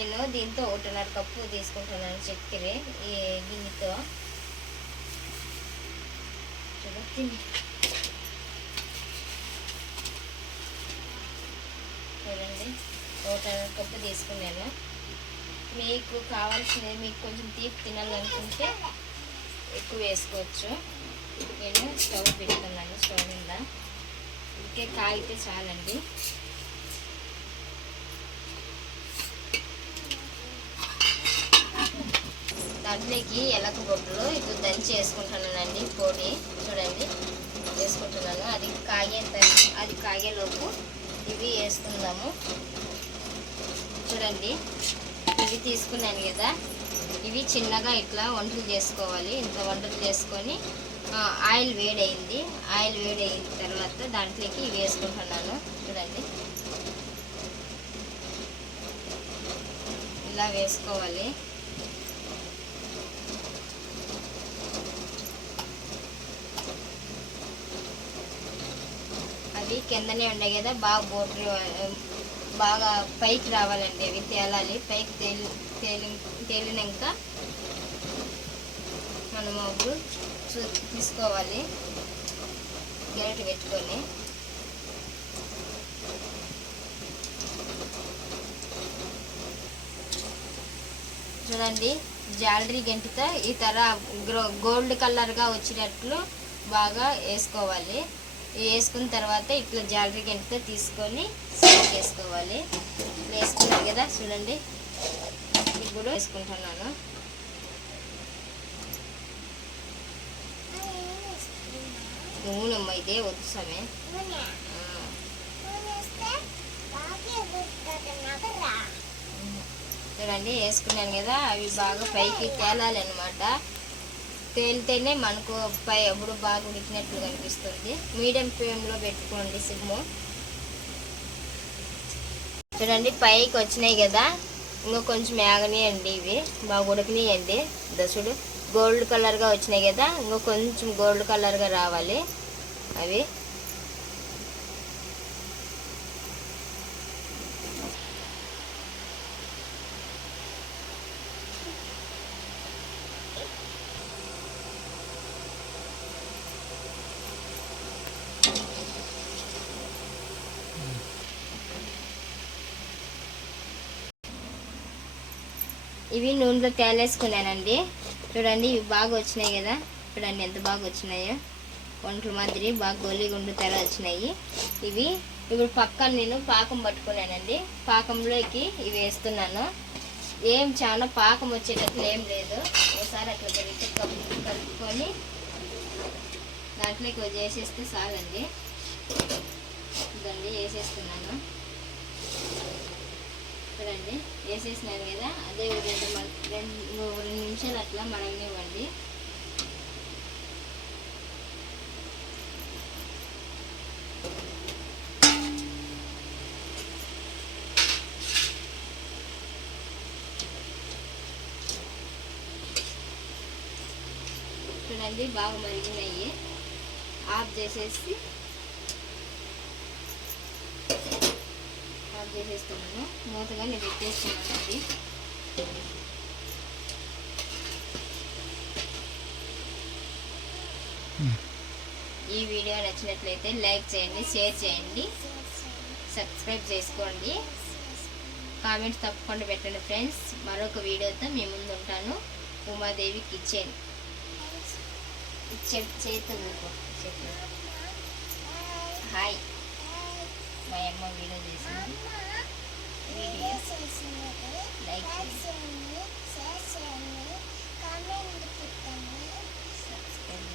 నేను దీంతో 1.5 కప్పు తీసుకుంటున్నాను చక్కెర ఈ గిన్నెతో. చూడండి 1.5 కప్పు తీసుకున్నాను. మీకు కావాల్సినవి మీకు కొంచెం తీపి తినాలనుకుంటే ఎక్కువ వేసుకోవచ్చు. నేను స్టవ్ పెట్టుకున్నాను. స్టవ్ మీద ఇంకే కాగితే చాలండి. దాంట్లోకి ఎలక బొట్టులు ఇప్పుడు దంచి వేసుకుంటున్నానండి. పొడి చూడండి వేసుకుంటున్నాను. అది కాగేలోపు ఇవి వేసుకుందాము. చూడండి ఇవి తీసుకున్నాను కదా, ఇవి చిన్నగా ఇట్లా వంటలు చేసుకోవాలి. ఇంత వంటలు చేసుకొని ఆయిల్ వేడయింది. ఆయిల్ వేడయిన తర్వాత దాంట్లోకి ఇవి వేసుకుంటున్నాను. చూడండి ఇలా వేసుకోవాలి. అవి కిందనే ఉన్నాయి కదా, బాగా పైకి రావాలండి. అవి తేలాలి. పైకి తేలినాక మనము అప్పుడు తీసుకోవాలి. గరిటె పెట్టుకొని చూడండి జాలరీ గంటితో ఈ గోల్డ్ కలర్గా వచ్చేటట్లు బాగా వేసుకోవాలి. వేసుకున్న తర్వాత ఇట్లా జాలరీ గంటితో తీసుకొని సైడ్ వేసుకోవాలి. వేసుకున్నాను కదా చూడండి, ఇప్పుడు వేసుకుంటున్నాను. నూనెమ్మ ఇదే వద్దు సమయం. చూడండి వేసుకున్నాను కదా, అవి బాగా పైకి తేలాలన్నమాట. తేలితేనే మనకు అప్పుడు బాగా ఉడికినట్లు కనిపిస్తుంది. మీడియం ఫ్లేమ్లో పెట్టుకోండి సిమ్ము. చూడండి పైకి వచ్చినాయి కదా, ఇంకా కొంచెం వేగనియండి. ఇవి బాగా ఉడకనియండి. దసుడు గోల్డ్ కలర్గా వచ్చినాయి కదా, ఇంకా కొంచెం గోల్డ్ కలర్గా రావాలి అవి. ఇవి నూనెలో తేలేసుకున్నానండి. చూడండి ఇవి బాగా వచ్చినాయి కదా, చూడండి ఎంత బాగా వచ్చినాయో. వంటల మాదిరి బాగా గోలిగుండు తెర వచ్చినాయి. ఇవి ఇప్పుడు పక్కన నేను పాకం పట్టుకున్నానండి. పాకంలోకి ఇవి వేస్తున్నాను. ఏం చాలా పాకం వచ్చేటట్లు ఏం లేదు. ఒకసారి అట్లా కలుపుకొని దాంట్లోకి వేసేస్తే చాలండి. ఇదండి వేసేస్తున్నాను. చూడండి వేసేసినాను కదా, అదే 2 నిమిషాలు అట్లా మరగనివ్వండి. చూడండి బాగా మరిగినాయి. ఆఫ్ చేసేసి చేసేస్తున్నాను. మూతగా నేను పెట్టేస్తున్నాను. అది ఈ వీడియో నచ్చినట్లయితే లైక్ చేయండి, షేర్ చేయండి, సబ్స్క్రైబ్ చేసుకోండి, కామెంట్స్ తప్పకుండా పెట్టండి ఫ్రెండ్స్. మరొక వీడియోతో మీ ముందు ఉంటాను. ఉమాదేవి కిచెన్. చేతి హాయ్. మా అమ్మ వీడియో చేసింది. వీడియో లైక్ చేయండి, షేర్ చేయండి, కామెంట్ పెట్టండి, సబ్స్క్రైబ్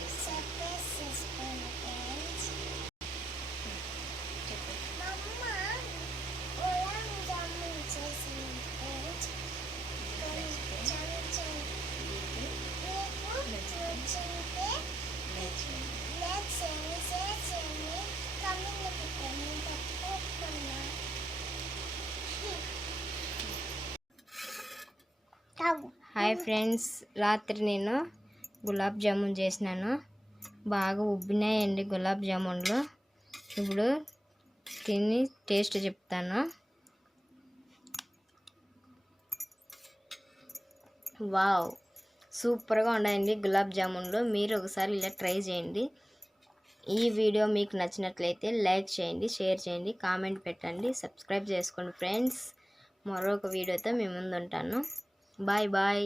చేసుకోండి ఫ్రెండ్స్. అమ్మ గులాబ్ జామున్ చేసింది ఫ్రెండ్స్. మీకు నచ్చింటే లైక్ చేయండి, షేర్ చేయండి, కామెంట్ పెట్టండి. హాయ్ ఫ్రెండ్స్, రాత్రి నేను గులాబ్ జామున్ చేసినాను. బాగా ఉబ్బినాయండి గులాబ్ జామున్లు. ఇప్పుడు తిని టేస్ట్ చెప్తాను. వావ్, సూపర్గా ఉన్నాయండి గులాబ్ జామున్లు. మీరు ఒకసారి ఇలా ట్రై చేయండి. ఈ వీడియో మీకు నచ్చినట్లయితే లైక్ చేయండి, షేర్ చేయండి, కామెంట్ పెట్టండి, సబ్స్క్రైబ్ చేసుకోండి ఫ్రెండ్స్. మరొక వీడియోతో మీ ముందు ఉంటాను. Bye bye.